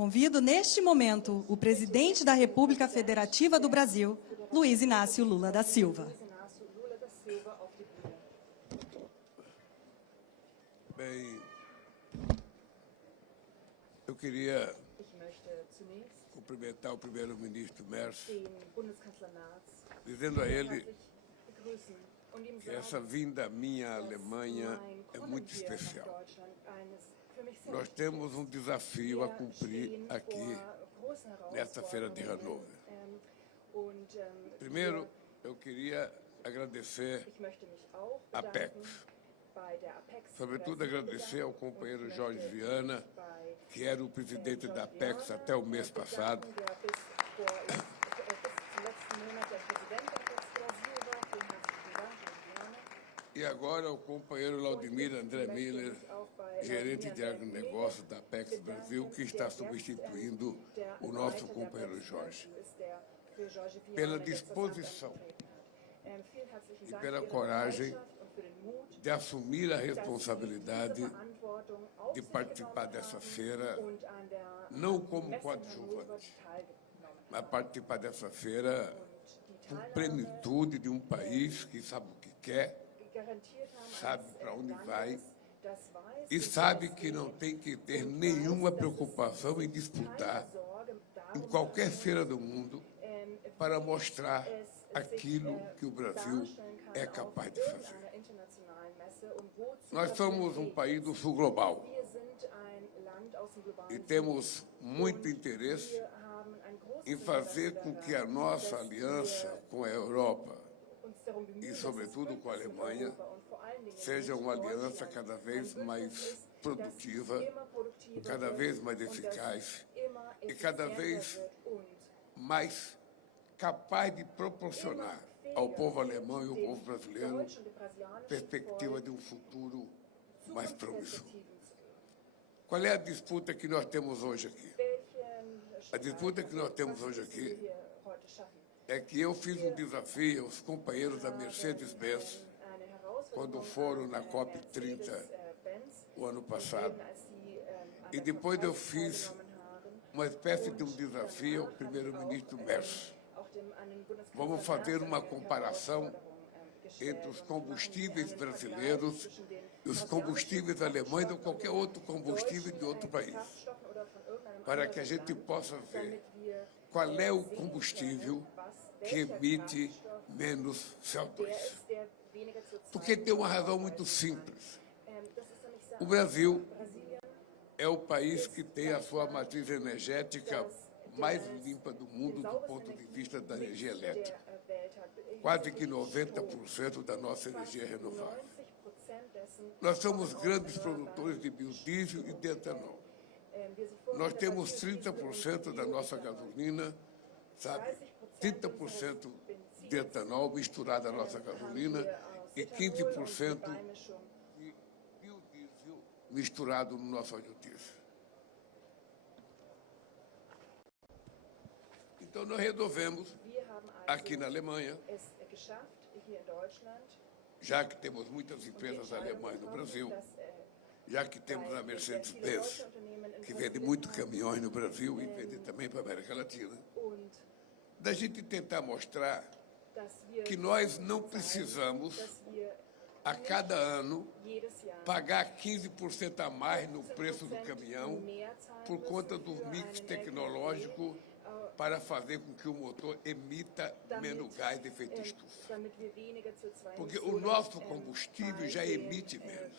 Convido, neste momento, o presidente da República Federativa do Brasil, Luiz Inácio Lula da Silva. Bem, eu queria cumprimentar o primeiro-ministro Merz, dizendo a ele que essa vinda minha à Alemanha é muito especial. Nós temos um desafio a cumprir aqui, nesta feira de Hannover. Primeiro, eu queria agradecer a Apex. Sobretudo agradecer ao companheiro Jorge Viana, que era o presidente da Apex até o mês passado. E agora o companheiro Laudimir André Miller, gerente de agronegócio da Apex Brasil, que está substituindo o nosso companheiro Jorge. Pela disposição e pela coragem de assumir a responsabilidade de participar dessa feira, não como coadjuvante, mas participar dessa feira com plenitude de um país que sabe o que quer, sabe para onde vai e sabe que não tem que ter nenhuma preocupação em disputar em qualquer feira do mundo para mostrar aquilo que o Brasil é capaz de fazer. Nós somos um país do sul global e temos muito interesse em fazer com que a nossa aliança com a Europa e, sobretudo, com a Alemanha, seja uma aliança cada vez mais produtiva, cada vez mais eficaz e cada vez mais capaz de proporcionar ao povo alemão e ao povo brasileiro perspectiva de um futuro mais promissor. Qual é a disputa que nós temos hoje aqui? A disputa que nós temos hoje aqui é que eu fiz um desafio aos companheiros da Mercedes-Benz quando foram na COP30 o ano passado. E depois eu fiz uma espécie de um desafio ao primeiro-ministro Merz. Vamos fazer uma comparação entre os combustíveis brasileiros e os combustíveis alemães ou qualquer outro combustível de outro país, para que a gente possa ver qual é o combustível que emite menos CO2. Porque tem uma razão muito simples. O Brasil é o país que tem a sua matriz energética mais limpa do mundo do ponto de vista da energia elétrica. Quase que 90% da nossa energia é renovável. Nós somos grandes produtores de biodiesel e de etanol. Nós temos 30% da nossa gasolina, sabe, 30% de etanol misturado à nossa gasolina e 15% de biodiesel misturado no nosso óleo diesel. Então, nós resolvemos, aqui na Alemanha, já que temos muitas empresas alemãs no Brasil, já que temos a Mercedes-Benz, que vende muito caminhões no Brasil e vende também para a América Latina, da gente tentar mostrar que nós não precisamos, a cada ano, pagar 15% a mais no preço do caminhão por conta do mix tecnológico para fazer com que o motor emita menos gás de efeito estufa. Porque o nosso combustível já emite menos.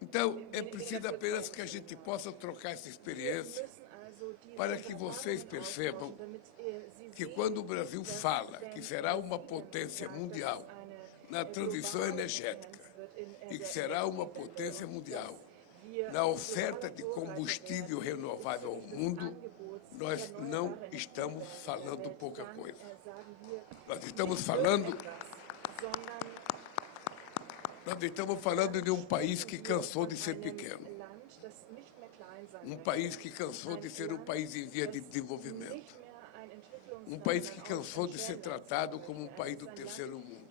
Então, é preciso apenas que a gente possa trocar essa experiência para que vocês percebam que quando o Brasil fala que será uma potência mundial na transição energética e que será uma potência mundial na oferta de combustível renovável ao mundo, nós não estamos falando pouca coisa. Nós estamos falando de um país que cansou de ser pequeno. Um país que cansou de ser um país em via de desenvolvimento. Um país que cansou de ser tratado como um país do terceiro mundo.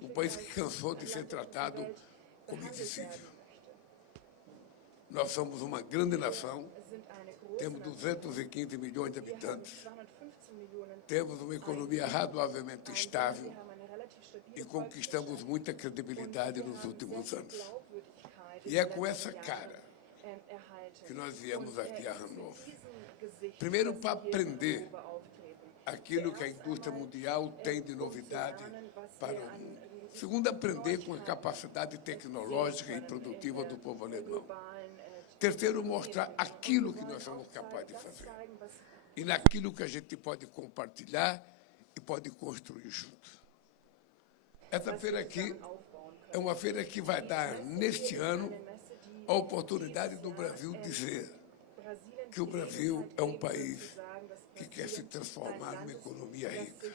Um país que cansou de ser tratado como invisível. Nós somos uma grande nação, sind eine große temos 215 milhões de Wir haben habitantes, 215 Millionen. temos uma economia razoavelmente estável Wir haben eine relativ stabile e conquistamos muita credibilidade nos últimos anos. Glaubwürdigkeit E é com essa cara erhalten. que nós viemos aqui a Hannover. Diesem Gesicht, Primeiro, das para wir hier in aprender Hannover auftreten. aquilo que a indústria mundial tem de novidade para o mundo. Segundo, aprender com a capacidade tecnológica e produtiva do povo alemão. Terceiro, mostrar aquilo que nós somos capazes de fazer. E naquilo que a gente pode compartilhar e pode construir juntos. Essa feira aqui é uma feira que vai dar, neste ano, a oportunidade do Brasil dizer que o Brasil é um país que quer se transformar numa economia rica.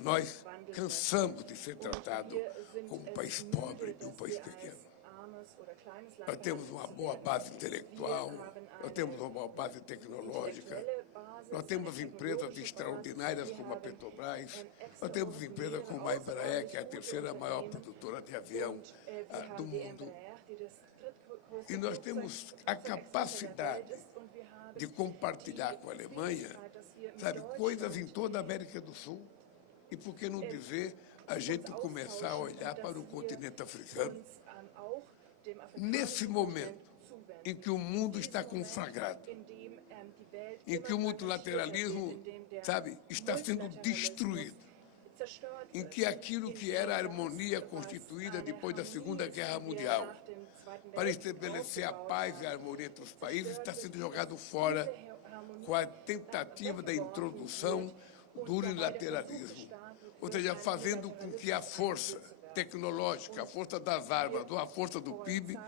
Nós cansamos de ser tratados como um país pobre e um país pequeno. Nós temos uma boa base intelectual, nós temos uma boa base tecnológica, nós temos empresas extraordinárias como a Petrobras, nós temos empresas como a Embraer, que é a terceira maior produtora de avião do mundo. E nós temos a capacidade de compartilhar com a Alemanha, sabe, coisas em toda a América do Sul. E por que não dizer a gente começar a olhar para o continente africano nesse momento em que o mundo está conflagrado, em que o multilateralismo, sabe, está sendo destruído, em que aquilo que era a harmonia constituída depois da Segunda Guerra Mundial para estabelecer a paz e a harmonia entre os países está sendo jogado fora com a tentativa da introdução do unilateralismo, ou seja, fazendo com que a força tecnológica, a força das armas ou a força do PIB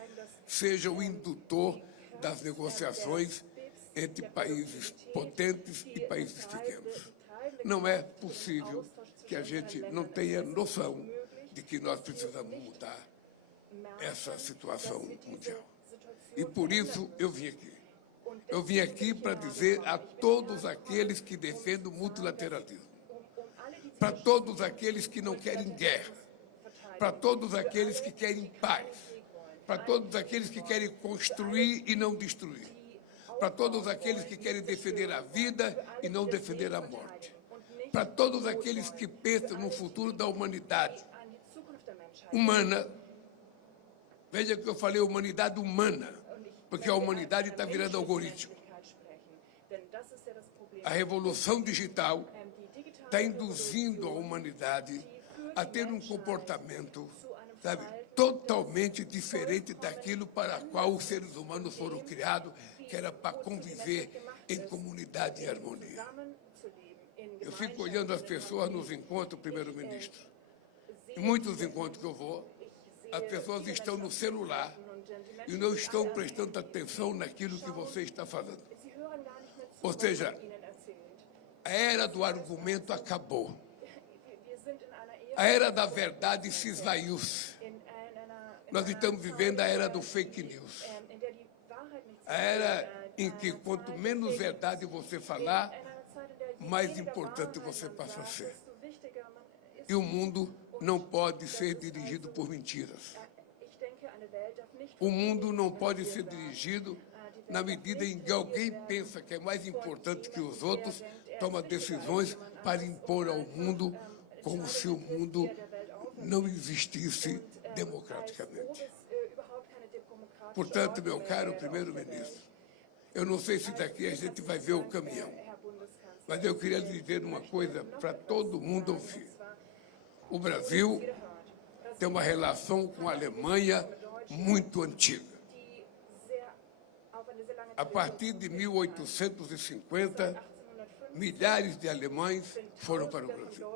seja o indutor das negociações entre países potentes e países pequenos. Não é possível que a gente não tenha noção de que nós precisamos mudar essa situação mundial. E por isso eu vim aqui. Eu vim aqui para dizer a todos aqueles que defendem o multilateralismo, para todos aqueles que não querem guerra, para todos aqueles que querem paz, para todos aqueles que querem construir e não destruir, para todos aqueles que querem defender a vida e não defender a morte, para todos aqueles que pensam no futuro da humanidade humana. Veja que eu falei humanidade humana, porque a humanidade está virando algoritmo. A revolução digital está induzindo a humanidade a ter um comportamento, sabe, totalmente diferente daquilo para o qual os seres humanos foram criados, que era para conviver em comunidade e harmonia. Eu fico olhando as pessoas nos encontros, primeiro-ministro. Em muitos encontros que eu vou, as pessoas estão no celular e não estão prestando atenção naquilo que você está falando. Ou seja, a era do argumento acabou. A era da verdade se esvaiu-se. Nós estamos vivendo a era do fake news. A era em que quanto menos verdade você falar, mais importante você passa a ser. E o mundo não pode ser dirigido por mentiras. O mundo não pode ser dirigido na medida em que alguém pensa que é mais importante que os outros, toma decisões para impor ao mundo como se o mundo não existisse democraticamente. Portanto, meu caro primeiro-ministro, eu não sei se daqui a gente vai ver o caminhão, mas eu queria lhe dizer uma coisa para todo mundo ouvir. O Brasil tem uma relação com a Alemanha muito antiga. A partir de 1850, milhares de alemães foram para o Brasil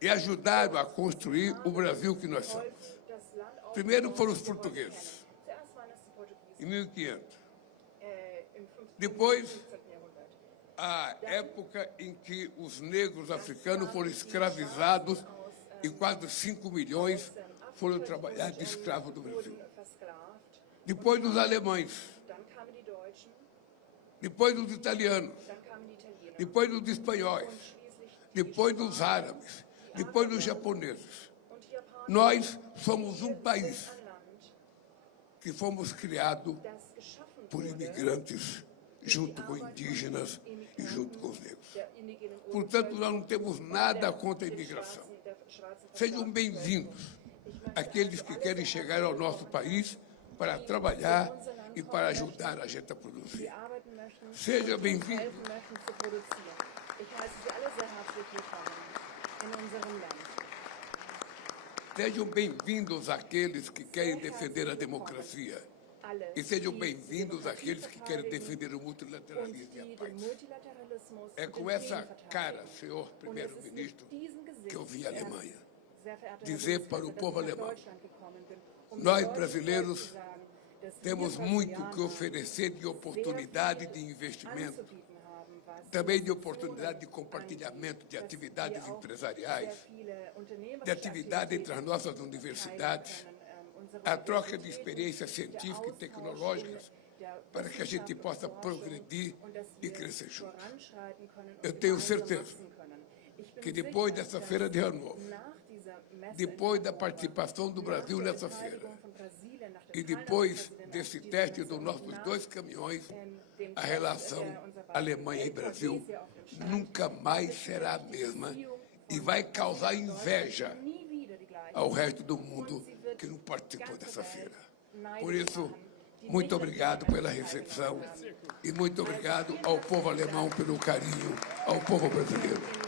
e ajudaram a construir o Brasil que nós somos. Primeiro foram os portugueses, em 1500. Depois, a época em que os negros africanos foram escravizados e quase 5 milhões foram trabalhar de escravo do Brasil. Depois dos alemães, depois dos italianos, depois dos espanhóis, depois dos árabes, depois dos japoneses. Nós somos um país que fomos criados das geschaffen por wurde imigrantes, junto com indígenas e junto com os negros. der indigenen Portanto, nós não temos nada contra a imigração. der schwarzen Sejam bem-vindos aqueles que querem chegar ao nosso país para trabalhar e para ajudar a gente a produzir. die arbeiten möchten, Seja uns bem-vindo. helfen möchten zu produzieren. Ich heiße Sie alle sehr herzlich willkommen in unserem Land. Sejam bem-vindos aqueles que querem defender a democracia. Alle, E sejam die bem-vindos Demokratie aqueles que querem verteidigen defender o und multilateralismo e a die paz. den Multilateralismus É und com den essa Frieden cara, verteidigen. senhor Und es ist primeiro-ministro, mit diesem Gesicht, que eu vim à Alemanha. sehr verehrter dizer Herr para o Bundespräsident, povo dass ich nach alemão, Deutschland gekommen bin, um nós, den deutschen brasileiros, Volk zu sagen, dass wir temos muito que Brasilianer oferecer de oportunidade de investimento, anzubieten haben, was também de Investitionen oportunidade de compartilhamento de angeht, atividades dass wir auch empresariais, sehr viele unternehmerische de atividade entre as nossas Aktivitäten universidades, teilen können, unsere a troca de Universitäten, experiências der científicas e Austausch tecnológicas, der para que a gente Wissenschaft possa und Forschung progredir und dass e wir crescer juntos. voranschreiten können und Eu tenho gemeinsam certeza wachsen können. Ich bin que depois sicher, dessa dass feira de Hannover, nach dieser Messe depois in da Hannover, participação do Brasil nach der nessa feira, Beteiligung von Brasilien, nach der e Teilnahme depois Brasiliens desse an dieser teste Messe dos und nossos nach, dois caminhões, dem a Test relação unserer beiden Alemanha e Brasil LKWs hier auf dem Stand, nunca mais será a mesma e vai causar inveja nie wieder die gleiche ao resto do mundo que não participou dessa feira. Por neidisch isso, machen, die muito nicht an obrigado dieser pela Messe recepção teilgenommen haben. e muito obrigado ao povo alemão pelo carinho ao povo brasileiro.